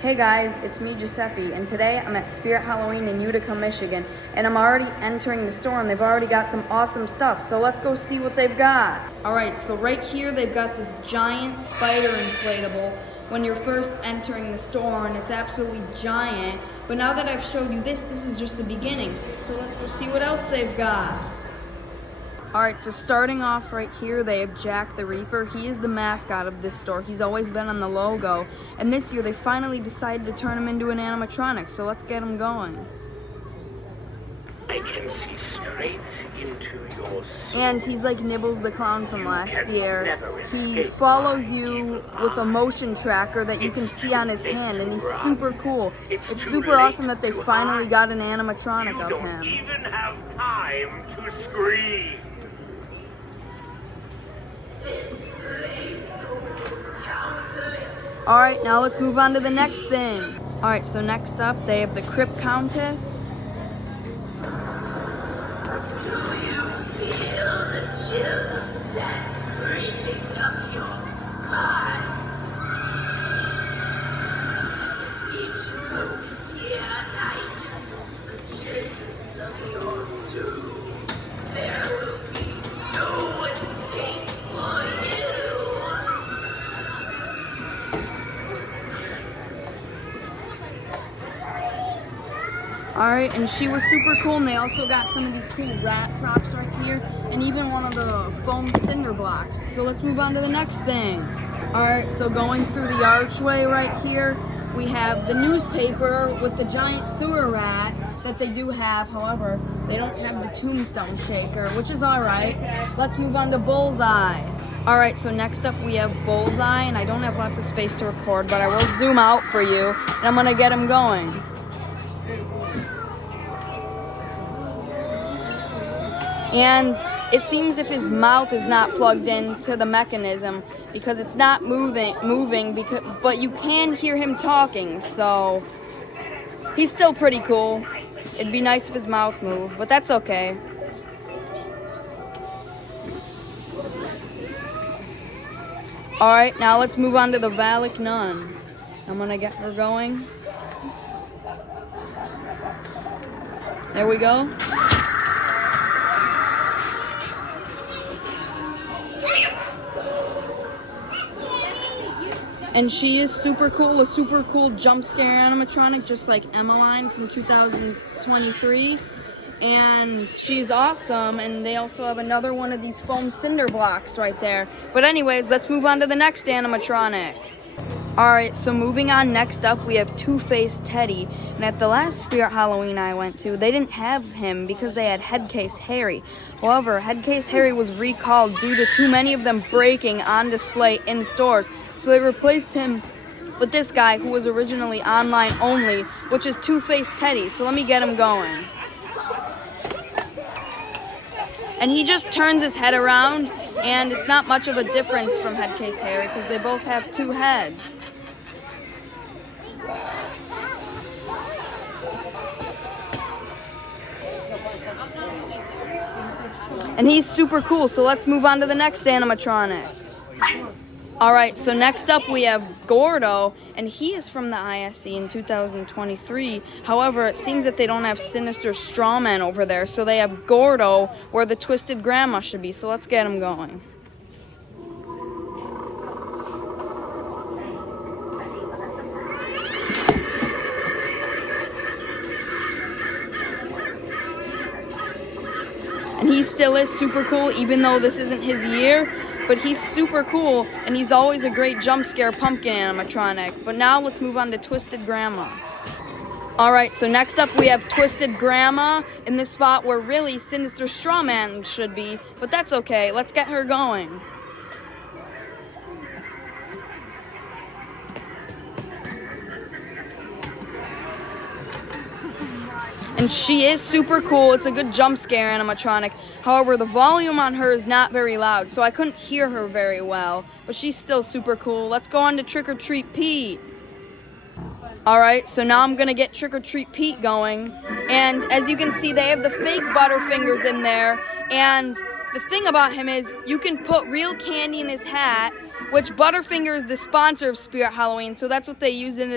Hey guys, it's me Giuseppe, and today I'm at Spirit Halloween in Utica, Michigan, and I'm already entering the store, and they've already got some awesome stuff, so let's go see what they've got. Alright, so right here they've got this giant spider inflatable when you're first entering the store, and it's absolutely giant, but now that I've showed you this is just the beginning, so let's go see what else they've got. Alright, so starting off right here, they have Jack the Reaper. He is the mascot of this store. He's always been on the logo. And this year, they finally decided to turn him into an animatronic, so let's get him going. I can see straight into your soul. And he's like Nibbles the Clown from last year. He follows you with a motion tracker that you can see on his hand, and he's super cool. It's super awesome that they finally got an animatronic of him. You don't even have time to scream. Alright, now let's move on to the next thing. Alright, so next up, they have the Crypt Countess. Do you feel the chill of death creeping up your spine? Each moment here tightens the chains of your doom. There will be no escape for you. Alright, and she was super cool, and they also got some of these cool rat props right here, and even one of the foam cinder blocks. So let's move on to the next thing. Alright, so going through the archway right here, we have the newspaper with the giant sewer rat that they do have. However, they don't have the tombstone shaker, which is alright. Let's move on to Bullseye. Alright, so next up we have Bullseye, and I don't have lots of space to record, but I will zoom out for you, and I'm going to get him going. And it seems if his mouth is not plugged into the mechanism because it's not moving, but you can hear him talking, so he's still pretty cool. It'd be nice if his mouth moved, but that's okay. Alright, now let's move on to the Valak Nun. I'm gonna get her going. There we go. And she is super cool, a super cool jump scare animatronic, just like Emmeline from 2023. And she's awesome, and they also have another one of these foam cinder blocks right there. But anyways, let's move on to the next animatronic. Alright, so moving on, next up we have Two-Faced Teddy. And at the last Spirit Halloween I went to, they didn't have him because they had Headcase Harry. However, Headcase Harry was recalled due to too many of them breaking on display in stores. So they replaced him with this guy who was originally online only, which is Two-Faced Teddy. So let me get him going. And he just turns his head around, and it's not much of a difference from Headcase Harry because they both have two heads. And he's super cool, so let's move on to the next animatronic. Alright, so next up we have Gordo, and he is from the ISE in 2023. However, it seems that they don't have Sinister Strawman over there, so they have Gordo where the Twisted Grandma should be, so let's get him going. And he still is super cool, even though this isn't his year. But he's super cool, and he's always a great jump scare pumpkin animatronic. But now let's move on to Twisted Grandma. Alright, so next up we have Twisted Grandma in this spot where really Sinister Strawman should be. But that's okay, let's get her going. And she is super cool. It's a good jump scare animatronic. However, the volume on her is not very loud, so I couldn't hear her very well. But she's still super cool. Let's go on to Trick or Treat Pete. Alright, so now I'm going to get Trick or Treat Pete going. And as you can see, they have the fake Butterfingers in there. And the thing about him is you can put real candy in his hat, which Butterfinger is the sponsor of Spirit Halloween, so that's what they use it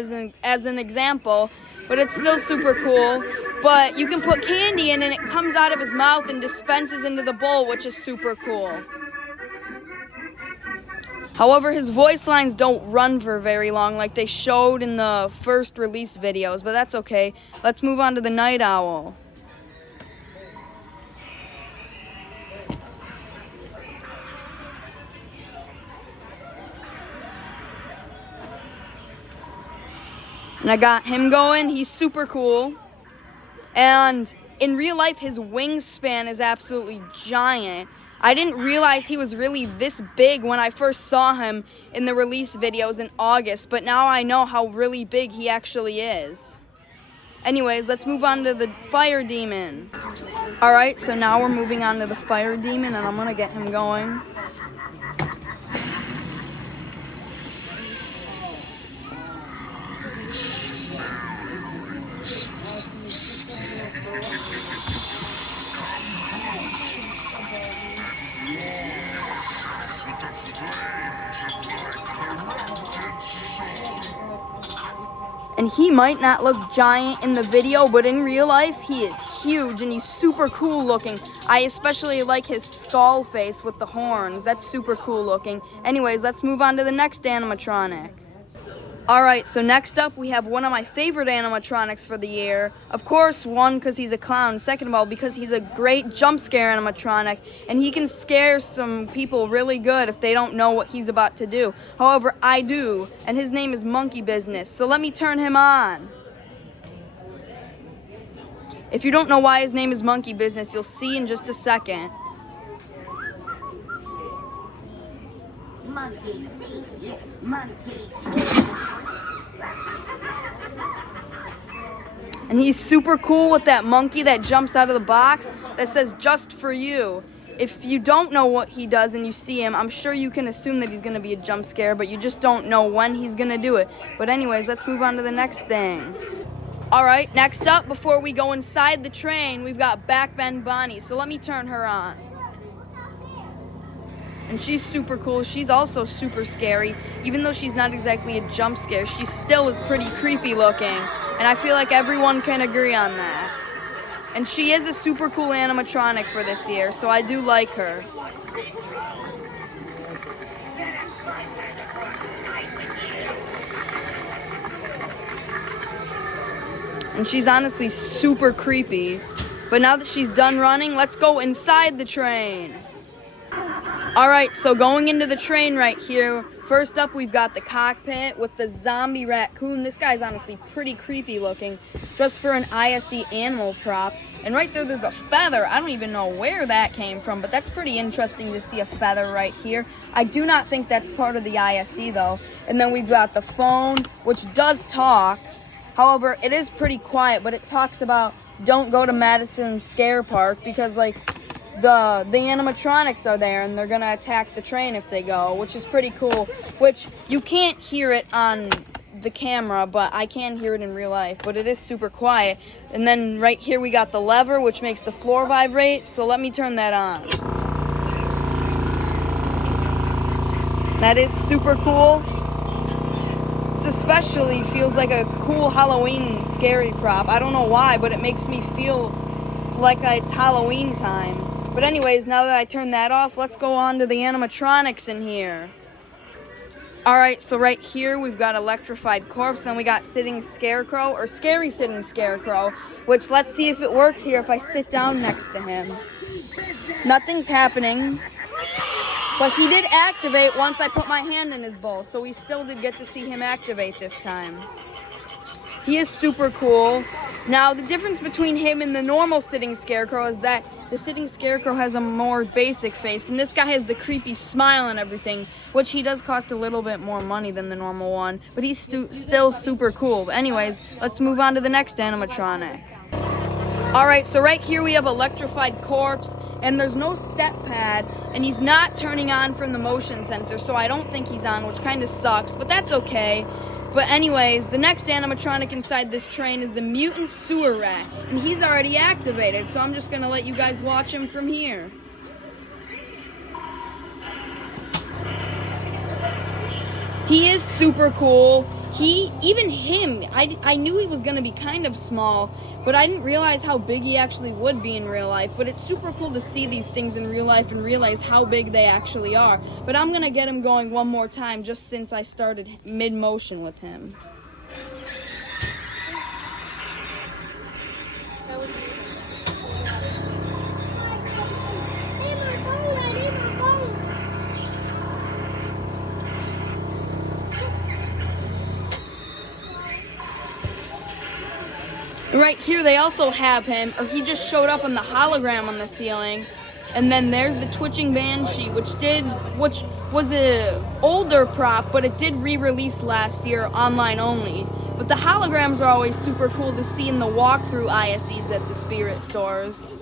as an example. But it's still super cool. But you can put candy in and it comes out of his mouth and dispenses into the bowl, which is super cool. However, his voice lines don't run for very long like they showed in the first release videos, but that's okay. Let's move on to the Night Owl. And I got him going. He's super cool. And in real life, his wingspan is absolutely giant. I didn't realize he was really this big when I first saw him in the release videos in August, but now I know how really big he actually is. Anyways, let's move on to the Fire Demon. Alright, so now we're moving on to the Fire Demon, and I'm gonna get him going. And he might not look giant in the video, but in real life, he is huge and he's super cool looking. I especially like his skull face with the horns. That's super cool looking. Anyways, let's move on to the next animatronic. Alright, so next up we have one of my favorite animatronics for the year. Of course, one, because he's a clown. Second of all, because he's a great jump scare animatronic, and he can scare some people really good if they don't know what he's about to do. However, I do, and his name is Monkey Business, so let me turn him on. If you don't know why his name is Monkey Business, you'll see in just a second. Monkey, yes, monkey. And he's super cool with that monkey that jumps out of the box that says, "Just for you." If you don't know what he does and you see him, I'm sure you can assume that he's going to be a jump scare, but you just don't know when he's going to do it. But anyways, let's move on to the next thing. Alright, next up, before we go inside the train, we've got Backbend Bonnie. So let me turn her on. And she's super cool. She's also super scary. Even though she's not exactly a jump scare, she still is pretty creepy looking. And I feel like everyone can agree on that. And she is a super cool animatronic for this year, so I do like her. And she's honestly super creepy. But now that she's done running, let's go inside the train. Alright, so going into the train right here, first up we've got the cockpit with the zombie raccoon. This guy's honestly pretty creepy looking, just for an ISE animal prop. And right there's a feather. I don't even know where that came from, but that's pretty interesting to see a feather right here. I do not think that's part of the ISE though. And then we've got the phone, which does talk. However, it is pretty quiet, but it talks about don't go to Madison Scare Park because like the animatronics are there and they're gonna attack the train if they go, which is pretty cool. Which you can't hear it on the camera, but I can hear it in real life, but it is super quiet. And then right here we got the lever, which makes the floor vibrate, so let me turn that on. That is super cool. This especially feels like a cool Halloween scary prop. I don't know why, but it makes me feel like it's Halloween time. But anyways, now that I turned that off, let's go on to the animatronics in here. Alright, so right here we've got Electrified Corpse, then we got Sitting Scarecrow, or Scary Sitting Scarecrow, which let's see if it works here if I sit down next to him. Nothing's happening, but he did activate once I put my hand in his bowl, so we still did get to see him activate this time. He is super cool. Now, the difference between him and the normal Sitting Scarecrow is that the Sitting Scarecrow has a more basic face, and this guy has the creepy smile and everything, which he does cost a little bit more money than the normal one, but he's still super cool. But anyways, let's move on to the next animatronic. Alright, so right here we have Electrified Corpse, and there's no step pad, and he's not turning on from the motion sensor, so I don't think he's on, which kind of sucks, but that's okay. But anyways, the next animatronic inside this train is the Mutant Sewer Rat, and he's already activated, so I'm just going to let you guys watch him from here. He is super cool. I knew he was going to be kind of small, but I didn't realize how big he actually would be in real life. But it's super cool to see these things in real life and realize how big they actually are. But I'm going to get him going one more time just since I started mid-motion with him. Right here, they also have him, or he just showed up on the hologram on the ceiling. And then there's the twitching banshee, which was an older prop, but it did re-release last year, online only. But the holograms are always super cool to see in the walkthrough ISEs at the spirit stores.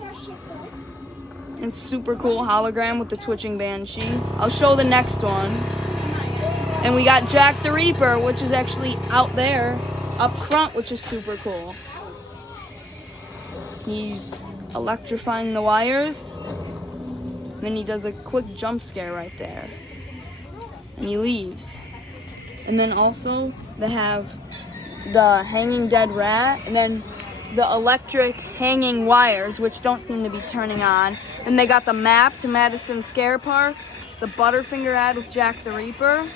It's super cool hologram with the twitching banshee. I'll show the next one. And we got Jack the Reaper, which is actually out there, up front, which is super cool. He's electrifying the wires. And then he does a quick jump scare right there. And he leaves. And then also they have the hanging dead rat. And then the electric hanging wires, which don't seem to be turning on. And they got the map to Madison Scare Park. The Butterfinger ad with Jack the Reaper.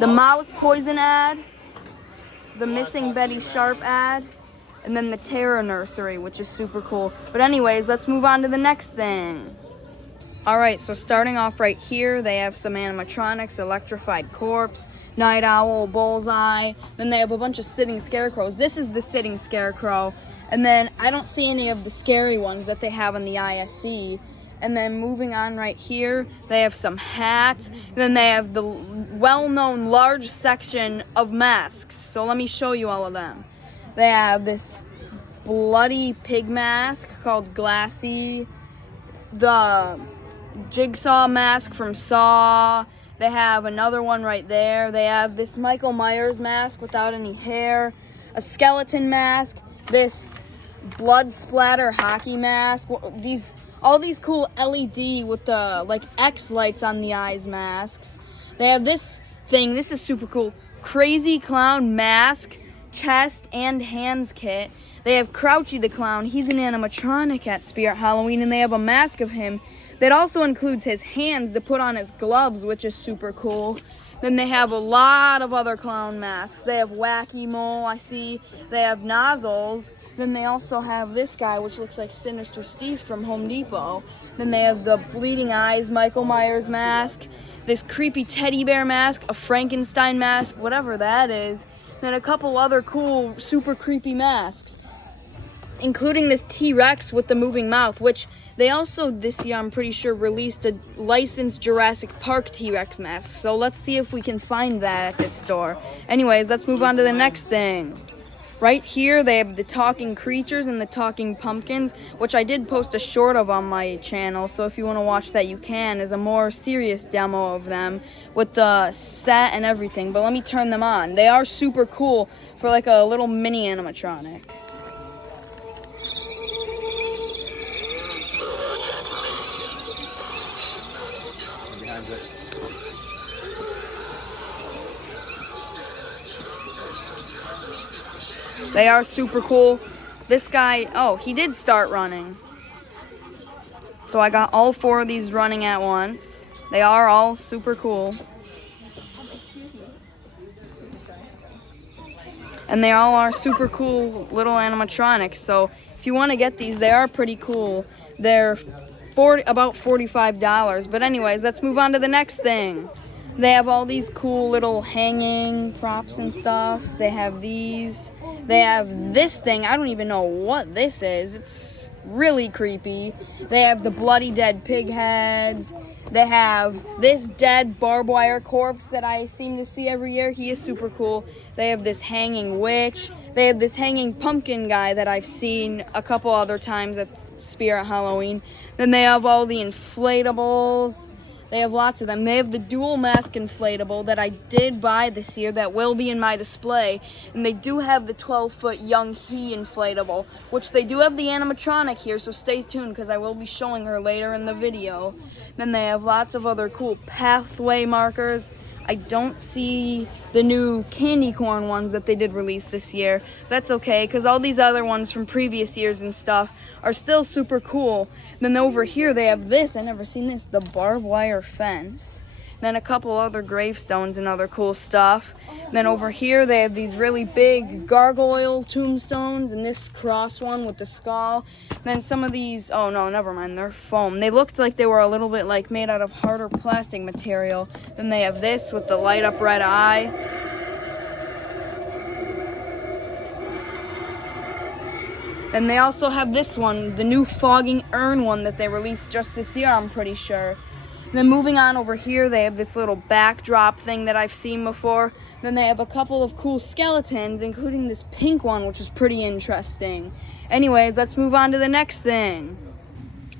The mouse poison ad. The missing Betty Sharp ad. And then the Terror Nursery, which is super cool. But anyways, let's move on to the next thing. Alright, so starting off right here, they have some animatronics, Electrified Corpse, Night Owl, Bullseye. Then they have a bunch of sitting scarecrows. This is the sitting scarecrow. And then I don't see any of the scary ones that they have in the ISE. And then moving on right here, they have some hats. And then they have the well-known large section of masks. So let me show you all of them. They have this bloody pig mask called Glassy. The Jigsaw mask from Saw. They have another one right there. They have this Michael Myers mask without any hair. A skeleton mask. This blood splatter hockey mask. All these cool LED with the like X lights on the eyes masks. They have this thing. This is super cool. Crazy Clown mask, chest and hands kit. They have Crouchy the Clown. He's an animatronic at Spirit Halloween, and they have a mask of him that also includes his hands to put on his gloves, which is super cool. Then they have a lot of other clown masks. They have Wacky Mole, I see. They have Nozzles. Then they also have this guy, which looks like Sinister Steve from Home Depot. Then they have the Bleeding Eyes Michael Myers mask, this creepy teddy bear mask, a Frankenstein mask, whatever that is. Then a couple other cool, super creepy masks, including this T-Rex with the moving mouth, which they also, this year, I'm pretty sure, released a licensed Jurassic Park T-Rex mask. So let's see if we can find that at this store. Anyways, let's move on to the next thing. Right here, they have the talking creatures and the talking pumpkins, which I did post a short of on my channel. So if you want to watch that, you can. Is a more serious demo of them with the set and everything. But let me turn them on. They are super cool for like a little mini animatronic. They are super cool. This guy, oh, he did start running. So I got all 4 of these running at once. They are all super cool. And they all are super cool little animatronics. So if you want to get these, they are pretty cool. They're about $45. But anyways, let's move on to the next thing. They have all these cool little hanging props and stuff. They have these. They have this thing. I don't even know what this is. It's really creepy. They have the bloody dead pig heads. They have this dead barbed wire corpse that I seem to see every year. He is super cool. They have this hanging witch. They have this hanging pumpkin guy that I've seen a couple other times at Spirit Halloween. Then they have all the inflatables. They have lots of them. They have the dual mask inflatable that I did buy this year that will be in my display. And they do have the 12-foot Young He inflatable, which they do have the animatronic here, so stay tuned because I will be showing her later in the video. Then they have lots of other cool pathway markers. I don't see the new candy corn ones that they did release this year. That's okay, because all these other ones from previous years and stuff are still super cool. Then over here they have this, I never seen this, the barbed wire fence. Then a couple other gravestones and other cool stuff. Then over here they have these really big gargoyle tombstones and this cross one with the skull. Then some of these, oh no, never mind, they're foam. They looked like they were a little bit like made out of harder plastic material. Then they have this with the light up red eye. And they also have this one, the new fogging urn one that they released just this year, I'm pretty sure. Then moving on over here, they have this little backdrop thing that I've seen before. Then they have a couple of cool skeletons, including this pink one, which is pretty interesting. Anyways, let's move on to the next thing.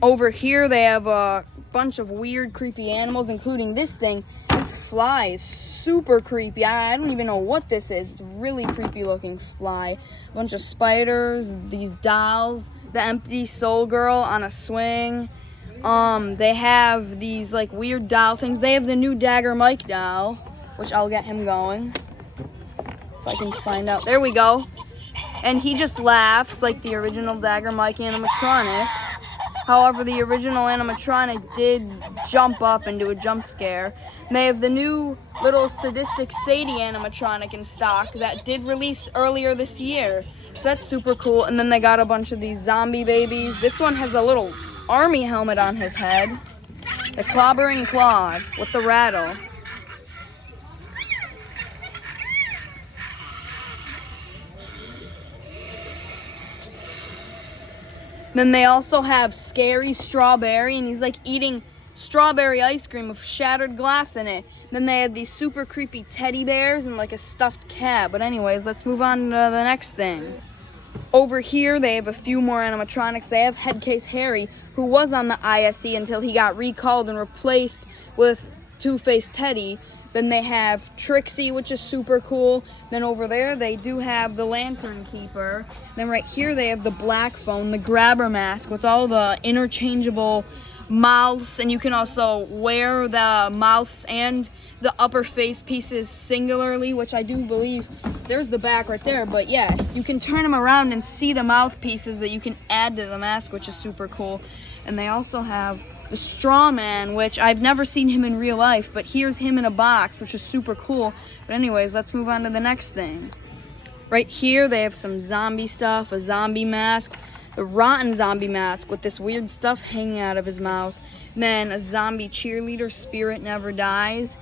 Over here, they have a bunch of weird, creepy animals, including this thing. This fly is super creepy. I don't even know what this is. It's a really creepy looking fly. A bunch of spiders, these dolls, the empty soul girl on a swing. They have these like weird doll things. They have the new Dagger Mike doll, which I'll get him going. If I can find out. There we go. And he just laughs like the original Dagger Mike animatronic. However, the original animatronic did jump up and do a jump scare. And they have the new little sadistic Sadie animatronic in stock that did release earlier this year. So that's super cool. And then they got a bunch of these zombie babies. This one has a little army helmet on his head. The clobbering Claude with the rattle. Then they also have Scary Strawberry, and he's like eating strawberry ice cream with shattered glass in it. Then they have these super creepy teddy bears and like a stuffed cat. But anyways, let's move on to the next thing. Over here, they have a few more animatronics. They have Headcase Harry, who was on the ISE until he got recalled and replaced with Two-Faced Teddy. Then they have Trixie, which is super cool. Then over there, they do have the Lantern Keeper. Then right here, they have the Black Phone, the grabber mask with all the interchangeable mouths. And you can also wear the mouths and the upper face pieces singularly, which I do believe there's the back right there. But yeah, you can turn them around and see the mouthpieces that you can add to the mask, which is super cool. And they also have the Straw Man, which I've never seen him in real life, but here's him in a box, which is super cool. But anyways, let's move on to the next thing. Right here, they have some zombie stuff, a zombie mask, the rotten zombie mask with this weird stuff hanging out of his mouth. And then a zombie cheerleader, Spirit Never Dies.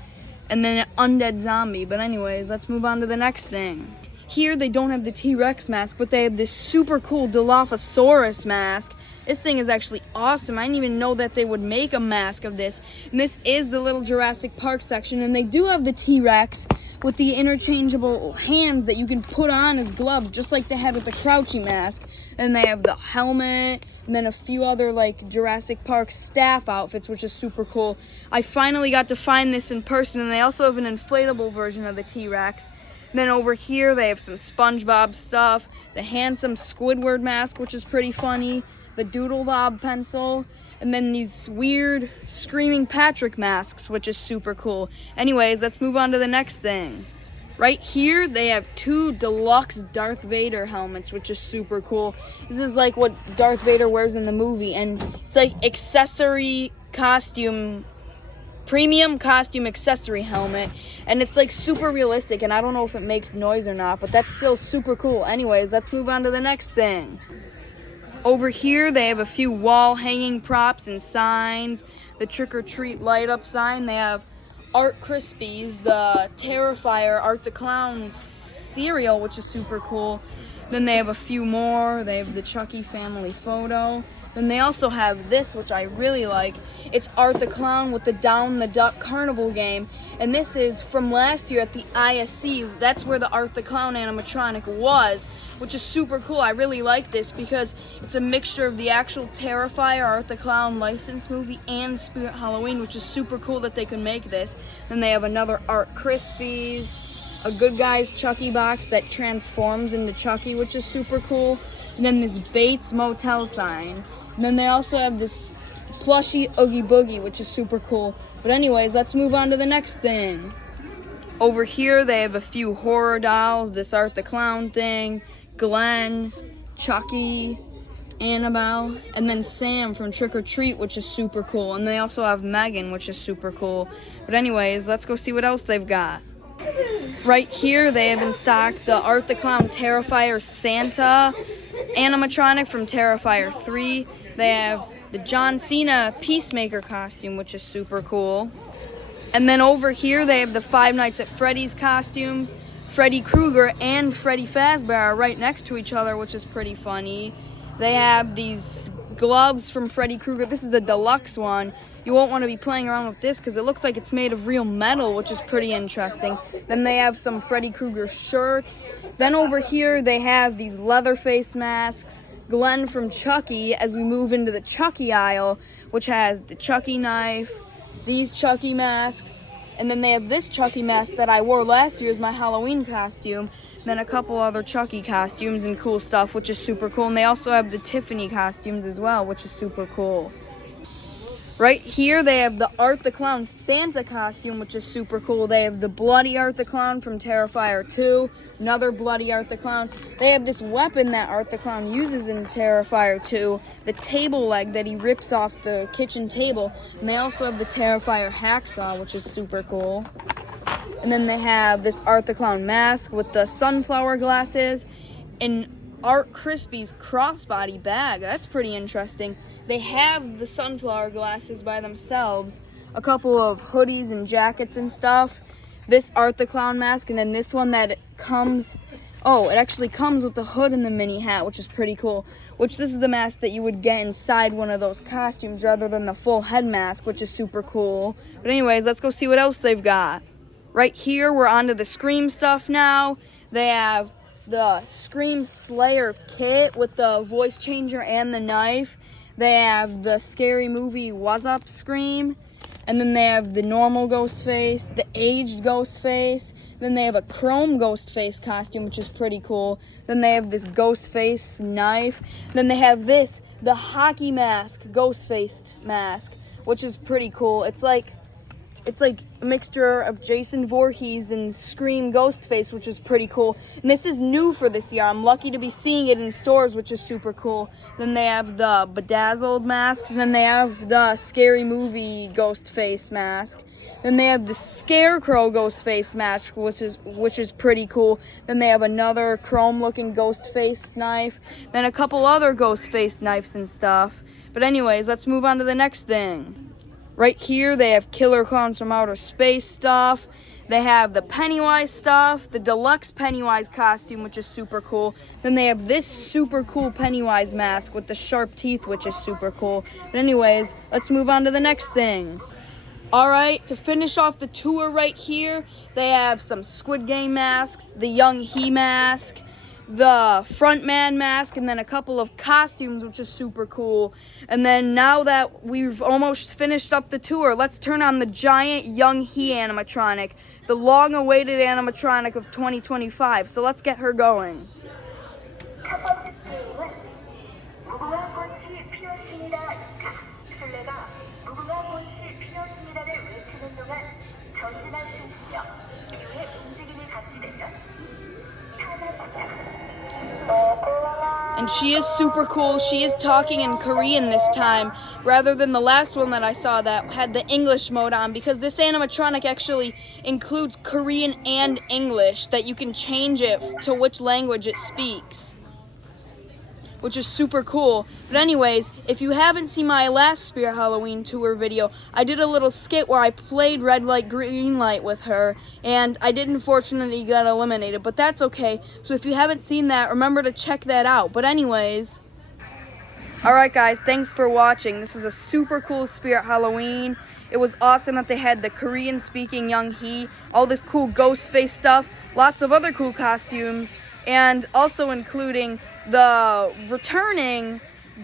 And then an undead zombie. But anyways, let's move on to the next thing. Here, they don't have the T-Rex mask, but they have this super cool Dilophosaurus mask. This thing is actually awesome. I didn't even know that they would make a mask of this. And this is the little Jurassic Park section. And they do have the T-Rex with the interchangeable hands that you can put on as gloves, just like they had with the Crouchy mask. And they have the helmet, and then a few other like Jurassic Park staff outfits, which is super cool. I finally got to find this in person, and they also have an inflatable version of the T-Rex. Then over here, they have some SpongeBob stuff, the handsome Squidward mask, which is pretty funny, the Doodle Bob pencil, and then these weird Screaming Patrick masks, which is super cool. Anyways, let's move on to the next thing. Right here, they have two deluxe Darth Vader helmets, which is super cool. This is like what Darth Vader wears in the movie, and it's like premium costume accessory helmet, and it's like super realistic, and I don't know if it makes noise or not, but that's still super cool. Anyways, let's move on to the next thing. Over here, they have a few wall hanging props and signs. The Trick or Treat light up sign. They have Art Krispies, the Terrifier Art the Clown cereal, which is super cool. Then they have a few more. They have the Chucky family photo. Then they also have this, which I really like. It's Art the Clown with the Down the Duck Carnival game. And this is from last year at the ISE. That's where the Art the Clown animatronic was, which is super cool. I really like this because it's a mixture of the actual Terrifier Art the Clown licensed movie and Spirit Halloween, which is super cool that they can make this. Then they have another Art Krispies, a Good Guys Chucky box that transforms into Chucky, which is super cool. And then this Bates Motel sign. And then they also have this plushie Oogie Boogie, which is super cool. But anyways, let's move on to the next thing. Over here, they have a few horror dolls. This Art the Clown thing, Glenn, Chucky, Annabelle, and then Sam from Trick or Treat, which is super cool. And they also have Megan, which is super cool. But anyways, let's go see what else they've got. Right here, they have in stock the Art the Clown Terrifier Santa animatronic from Terrifier 3. They have the John Cena Peacemaker costume, which is super cool. And then over here, they have the Five Nights at Freddy's costumes. Freddy Krueger and Freddy Fazbear are right next to each other, which is pretty funny. They have these gloves from Freddy Krueger. This is the deluxe one. You won't want to be playing around with this because it looks like it's made of real metal, which is pretty interesting. Then they have some Freddy Krueger shirts. Then over here, they have these leather face masks. Glenn from Chucky, as we move into the Chucky aisle, which has the Chucky knife, these Chucky masks, and then they have this Chucky mask that I wore last year as my Halloween costume, then a couple other Chucky costumes and cool stuff, which is super cool. And they also have the Tiffany costumes as well, which is super cool. Right here, they have the Art the Clown Santa costume, which is super cool. They have the bloody Art the Clown from Terrifier 2, another bloody Art the Clown. They have this weapon that Art the Clown uses in Terrifier 2, the table leg that he rips off the kitchen table. And they also have the Terrifier hacksaw, which is super cool. And then they have this Art the Clown mask with the sunflower glasses and Art Crispy's crossbody bag. That's pretty interesting. They have the sunflower glasses by themselves, a couple of hoodies and jackets and stuff. This Art the Clown mask, and then this one that comes, it actually comes with the hood and the mini hat, which is pretty cool. Which this is the mask that you would get inside one of those costumes rather than the full head mask, which is super cool. But anyways, let's go see what else they've got. Right here, we're onto the Scream stuff now. They have the Scream Slayer kit with the voice changer and the knife. They have the Scary Movie What's Up Scream. And then they have the normal Ghostface, the aged Ghostface. Then they have a chrome Ghostface costume, which is pretty cool. Then they have this Ghostface knife. Then they have this, the hockey mask, Ghostface mask, which is pretty cool. It's like a mixture of Jason Voorhees and Scream Ghostface, which is pretty cool. And this is new for this year. I'm lucky to be seeing it in stores, which is super cool. Then they have the Bedazzled masks, and then they have the Scary Movie Ghostface mask. Then they have the Scarecrow Ghostface mask, which is pretty cool. Then they have another chrome-looking Ghostface knife. Then a couple other Ghostface knives and stuff. But anyways, let's move on to the next thing. Right here, they have Killer Clowns from Outer Space stuff. They have the Pennywise stuff, the deluxe Pennywise costume, which is super cool. Then they have this super cool Pennywise mask with the sharp teeth, which is super cool. But anyways, let's move on to the next thing. All right, to finish off the tour right here, they have some Squid Game masks, the Young He mask, the Frontman mask, and then a couple of costumes, which is super cool. And then now that we've almost finished up the tour, let's turn on the giant Young He animatronic, the long-awaited animatronic of 2025. So let's get her going. 첫 번째 게임은 무궁화 꽃이 피었습니다. 술래가 무궁화 꽃이 피었습니다를 외치는 동안 전진할 수 있으며 이후에 움직임이 감지되면 타자마자 And she is super cool. She is talking in Korean this time, rather than the last one that I saw that had the English mode on, because this animatronic actually includes Korean and English, that you can change it to which language it speaks, which is super cool. But anyways, if you haven't seen my last Spirit Halloween tour video, I did a little skit where I played red light, green light with her, and I did unfortunately get eliminated, but that's okay. So if you haven't seen that, remember to check that out. But anyways, alright guys, thanks for watching. This was a super cool Spirit Halloween. It was awesome that they had the Korean speaking Young He, all this cool ghost face stuff, lots of other cool costumes, and also including the returning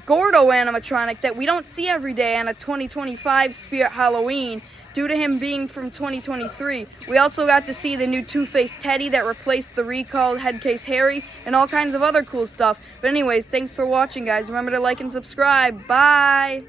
Gordo animatronic that we don't see every day on a 2025 Spirit Halloween due to him being from 2023. We also got to see the new Two-Face Teddy that replaced the recalled Headcase Harry and all kinds of other cool stuff. But anyways, thanks for watching, guys. Remember to like and subscribe. Bye!